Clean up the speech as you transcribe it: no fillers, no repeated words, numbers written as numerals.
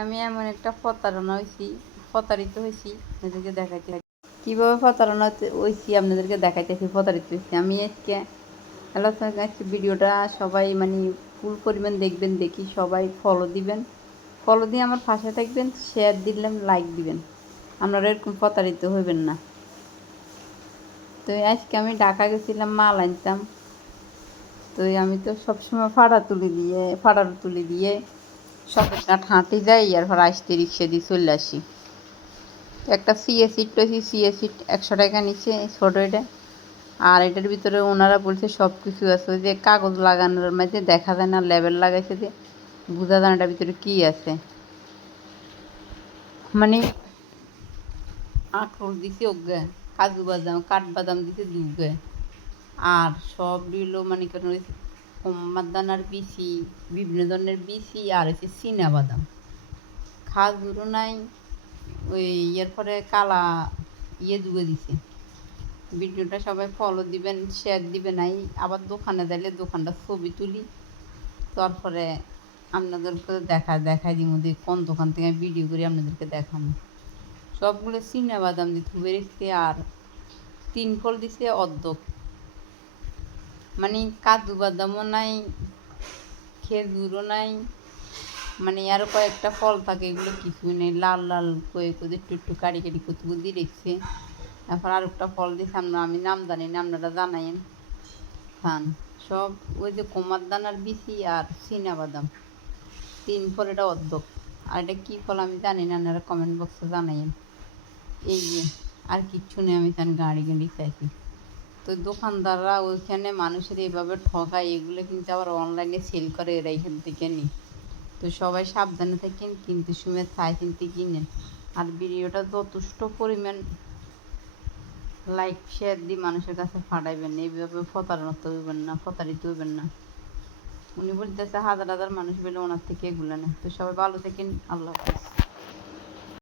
আমি এমন একটা প্রতারিত হয়েছি আপনাদেরকে দেখাইতে। কীভাবে প্রতারণা হয়েছি আপনাদেরকে দেখাইতেছি, প্রতারিত হয়েছি আমি আজকে। হ্যালো, আজকে ভিডিওটা সবাই মানে ফুল পরিমাণ দেখবেন, দেখি সবাই ফলো দিবেন, ফলো দিয়ে আমার পাশে থাকবেন, শেয়ার দিলেন, লাইক দিবেন। আপনারা এরকম প্রতারিত হইবেন না। তো আজকে আমি ঢাকা গেছিলাম, মাল আনতাম। তো আমি তো সবসময় ফাড়ার তুলি দিয়ে সকালটা হাঁটি যাই, এরপর আসতে রিক্সা দিয়ে চলে আসি। একটা সিএ সিট 100 টাকা নিচ্ছে, ছোটো এটা। আর এটার ভিতরে ওনারা বলছে সব কিছু আছে, ওই যে কাগজ লাগানোর মধ্যে দেখা যায় না, লেবেল লাগাইছে যে বোঝা যায় না এটার ভিতরে কী আছে। মানে আখরোট দিছে ওগে, কাজু বাদাম, কাঠবাদাম দিছে দুগে, আর সব দিল মানে কেন কোম্মাদানার বিচি, বিভিন্ন ধরনের বিচি, আর হচ্ছে চীনা বাদাম, খাজুরও নাই। ওই ইয়ের পরে কালা দুগে দিছে। ভিডিওটা সবাই ফলো দিবেন, শেয়ার দিবেন। আবার দোকানে দিলে দোকানটা ছবি তুলি, তারপরে আপনাদেরকে দেখাই দিব যে কোন দোকান থেকে ভিডিও করি আপনাদেরকে দেখানো। সবগুলো চীনা বাদাম দিয়ে ধুয়ে রেখেছে, আর 3 ফল দিছে অর্ধেক। মানে কাজু বাদামও নাই, খেজুরও নাই, মানে আরও কয়েকটা ফল থাকে, এগুলো কিছুই নেই। লাল লাল করে একটু কাটি কতগুলো দিয়ে রেখেছে। এখন আর একটা ফল দিয়েছে, আমি নাম জানি না, আপনারা জানাইন খান। সব ওই যে কোমার দানার বিচি আর চীনা বাদাম, 3 ফল, এটা অর্ধেক। আর এটা কী ফল আমি জানি না, আপনারা কমেন্ট বক্সে জানাইন। এই যে আর কিচ্ছু নেই, আমি গাড়ি চাইছি। তো দোকানদাররা ওইখানে মানুষের এইভাবে ঠকায়, এগুলো কিন্তু আবার অনলাইনে সেল করে এরা এখান থেকে নিই। তো সবাই সাবধানে থাকেন, কিন্তু সময় চাই চিনতে কিনেন। আর ভিডিওটা যথেষ্ট পরিমাণ লাইক শেয়ার দিয়ে মানুষের কাছে পাঠাইবেন, এইভাবে প্রতারিত হইবেন না। উনি বলতেছে হাজার হাজার মানুষ পেলে ওনার থেকে এগুলো না। তো সবাই ভালো থাকেন, আল্লাহ হাফেজ।